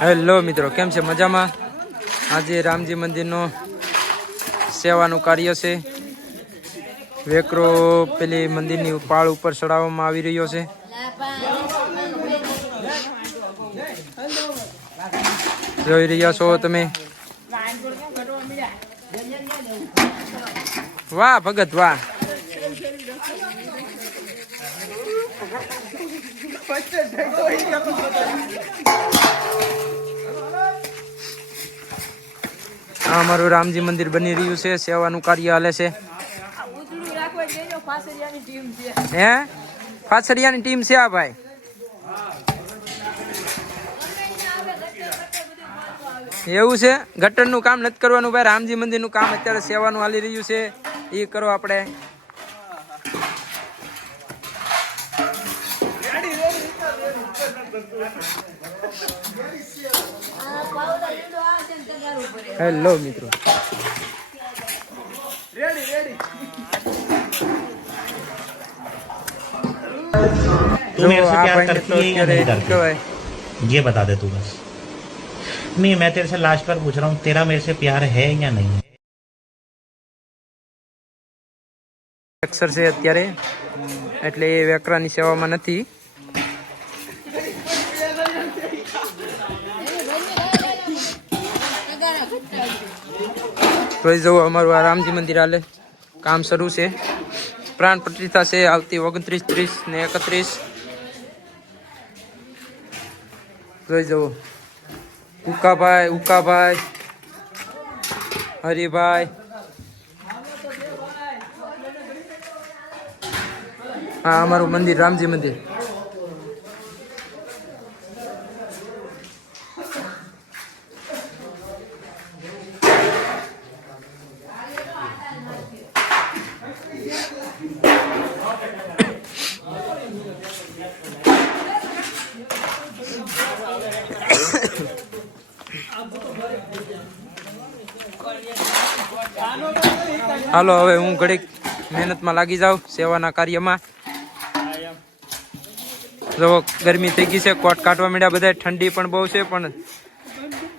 Hello મિત્રો, કેમ છે? મજામાં? આજે રામજી મંદિરનો સેવાનું કાર્ય છે. વેકરો પેલી મંદિરની પાળ ઉપર ચડાવવામાં આવી રહ્યો છે. જોઈ રહ્યા છો તમે. વાહ ભગત વાહ. આ અમારું રામજી મંદિર બની રહ્યું છે. સેવાનું કાર્ય હાલે છે. હે પાછળિયાની ટીમ છે આ ભાઈ. એવું છે? ગટરનું કામ નથી કરવાનું ભાઈ. રામજી મંદિરનું કામ અત્યારે સેવાનું હાલી રહ્યું છે. એ કરો આપણે. હેલો મિત્રો, तू मेरे से प्यार करती है या नहीं करती? ये बता दे तू बस। नहीं, मैं तेरे से लास्ट बार पूछ रहा हूँ, तेरा मेरे से प्यार है या नहीं है? અક્ષર છે અત્યારે, એટલે એ વેકરાની સેવામાં નથી. જોઈ જવું અમારું આ રામજી મંદિર હાલે. કામ શરૂ છે. પ્રાણ પ્રતિષ્ઠા છે આવતી 29, 30 ને 31. જોઈ જવું. ઉકાભાઈ, હરિભાઈ. હા, અમારું મંદિર રામજી મંદિર. હાલો હવે હું ઘડીક મહેનતમાં લાગી જાઉં સેવાના કાર્યમાં. જો ગરમી થઈ ગઈ છે, કોટ કાઢવા માંડ્યા બધા. ઠંડી પણ બહુ છે, પણ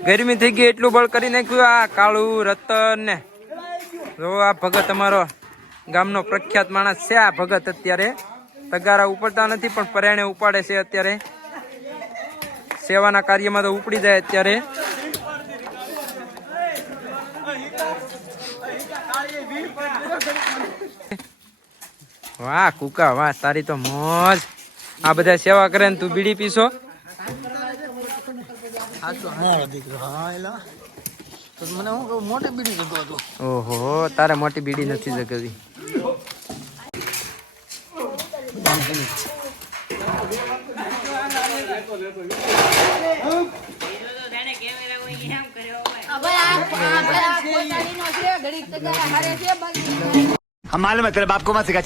ગરમી થઈ ગઈ એટલું બળ કરી નાખ્યું. આ કાળું રતન ને જો આ ભગત અમારો ગામનો પ્રખ્યાત માણસ છે. આ ભગત અત્યારે તગારા ઉપડતા નથી, પણ પરાયણે ઉપાડે છે. અત્યારે સેવાના કાર્યમાં તો ઉપડી જાય અત્યારે. વાહ કુકા વાહ, તારી તો મોજ. આ બધા સેવા કરે ને તું બીડી પીશો? ઓહો, તારે મોટી બીડી નથી જગવી. हम मालूम है तेरे बाप को मत सिखा.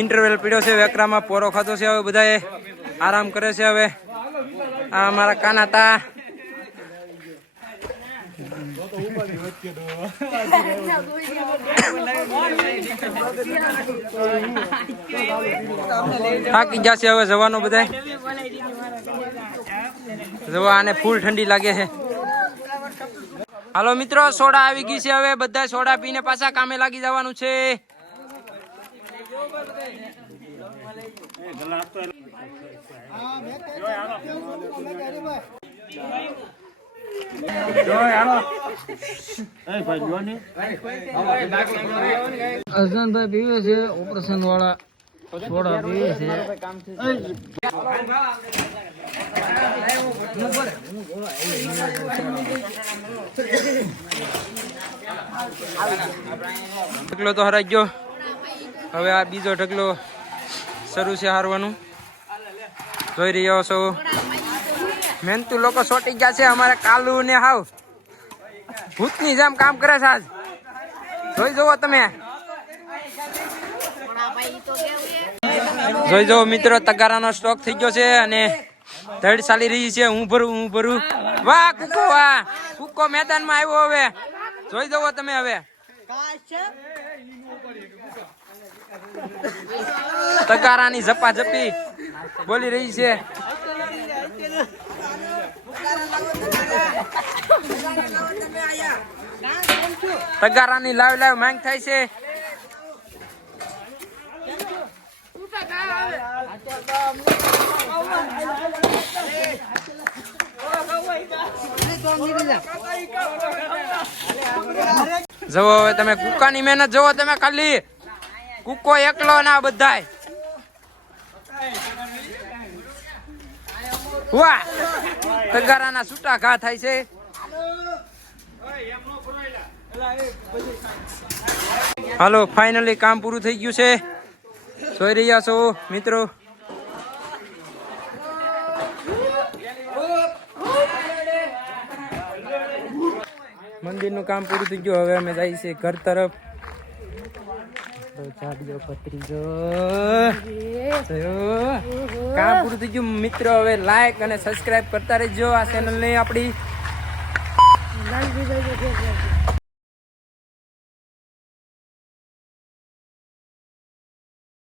ઇન્ટરવેલ પીડ્યો છે વેકરામાં. પોરો ખાતો છે. હવે બધાએ આરામ કરે છે. હવે આ અમારા કાનાતા થાકી જશે. હવે જવાનો બધા જવા. આને ફૂલ ઠંડી લાગે છે. હાલો મિત્રો, સોડા આવી ગઈ છે. હવે બધા સોડા પીને પાછા કામે લાગી જવાનું છે. અર્જનભાઈ પીવે છે. ઓપરેશન વાળા સોડા પીવે છે. ઢગલો તો હરાઈ ગયો. હવે આ બીજો ઢગલો શરૂ છે હારવાનું. જોઈ રહ્યા છો મહેનતુ લોકો સોટી ગયા છે. અમારે કાલુ ને હાવ ભૂતની જેમ કામ કરે છે આજ. જોઈ જુઓ તમે, જોઈ જુઓ મિત્રો, તગારાનો સ્ટોક થઈ ગયો છે અને ધડ ચાલી રહી છે. હું ભરું. વાહ કુકો, વાહ કુકો મેદાનમાં આવ્યો. હવે જોઈ જુઓ તમે, હવે તગારાની ઝપાઝપી બોલી રહી છે. તગારાની લાવ માંગ થાય છે. જુઓ હવે તમે કુકાની મહેનત જુઓ તમે, ખાલી કુકો એકલો ના બધાય. વાહ, તગારાના છૂટા ઘા થાય છે. હાલો, ફાઇનલી કામ પૂરું થઈ ગયું છે. જોઈ રહ્યા છો મિત્રો, મંદિરનું કામ પૂરું થઈ ગયું. હવે અમે જઈએ છીએ ઘર તરફ. કામ પૂરું થઈ ગયું મિત્રો. હવે લાઈક અને સબસ્ક્રાઇબ કરતા રહેજો આ ચેનલ ને આપણી.